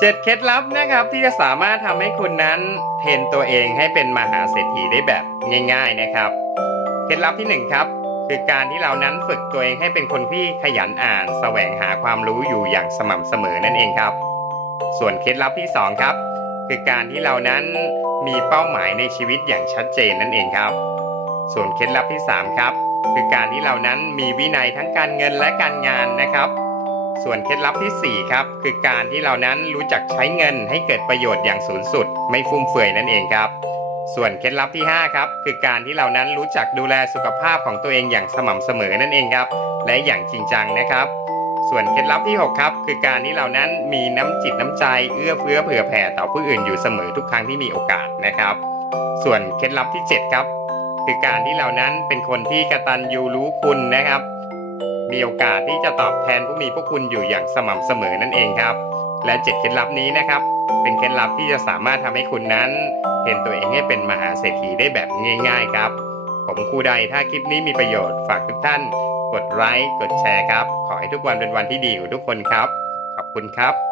เจ็ดเคล็ดลับนะครับที่จะสามารถทำให้คุณนั้นเทรนตัวเองให้เป็นมหาเศรษฐีได้แบบง่าย ๆนะครับ เคล็ดลับที่หนึ่งครับ คือการที่เรานั้นฝึกตัวเองให้เป็นคนที่ขยันอ่าน แสวงหาความรู้อยู่อย่างสม่ำเสมอนั่นเองครับ ส่วนเคล็ดลับที่สองครับ คือการที่เรานั้นมีเป้าหมายในชีวิตอย่างชัดเจนนั่นเองครับ ส่วนเคล็ดลับที่สามครับ คือการที่เรานั้นมีวินัยทั้งการเงินและการงานนะครับ ส่วนเคล็ดลับที่ 4 ครับ คือการที่เรานั้นรู้จักใช้เงินให้เกิดประโยชน์อย่างสูงสุด ไม่ฟุ่มเฟือยนั่นเองครับ ส่วนเคล็ดลับที่ 5 ครับ คือการที่เรานั้นรู้จักดูแลสุขภาพของตัวเองอย่างสม่ำเสมอนั่นเองครับ และอย่างจริงจังนะครับ ส่วนเคล็ดลับที่ 6 ครับ คือการที่เรานั้นมีน้ำจิตน้ำใจเอื้อเฟื้อเผื่อแผ่ต่อผู้อื่นอยู่เสมอทุกครั้งที่มีโอกาสนะครับ ส่วนเคล็ดลับที่ 7 ครับ คือการที่เรานั้นเป็นคนที่กระตัญญูรู้คุณนะครับ มีโอกาสที่จะตอบแทนผู้มีพระคุณอยู่อย่างสม่ำเสมอนั่นเองครับ และเจ็ดเคล็ดลับนี้นะครับ เป็นเคล็ดลับที่จะสามารถทำให้คุณนั้น เห็นตัวเองให้เป็นมหาเศรษฐีได้แบบง่าย ๆ ครับ ผมครูใดถ้าคลิปนี้มีประโยชน์ฝากทุกท่าน กดไลค์กดแชร์ครับ ขอให้ทุกวันเป็นวันที่ดีของทุกคนครับ ขอบคุณครับ